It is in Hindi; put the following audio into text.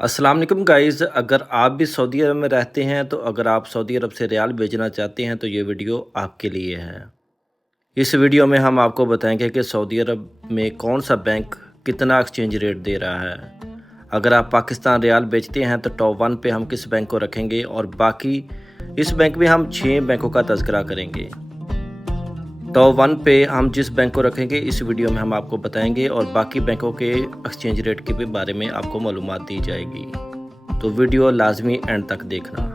अस्सलाम वालेकुम गाइज़, अगर आप भी सऊदी अरब में रहते हैं तो अगर आप सऊदी अरब से रियाल भेजना चाहते हैं तो ये वीडियो आपके लिए है। इस वीडियो में हम आपको बताएंगे कि सऊदी अरब में कौन सा बैंक कितना एक्सचेंज रेट दे रहा है। अगर आप पाकिस्तान रियाल बेचते हैं तो टॉप 1 पे हम किस बैंक को रखेंगे और बाकी इस बैंक में हम 6 बैंकों का तज़किरा करेंगे। टॉप 1 पे हम जिस बैंक को रखेंगे इस वीडियो में हम आपको बताएंगे और बाकी बैंकों के एक्सचेंज रेट के बारे में आपको मालूमात दी जाएगी। तो वीडियो लाजमी एंड तक देखना।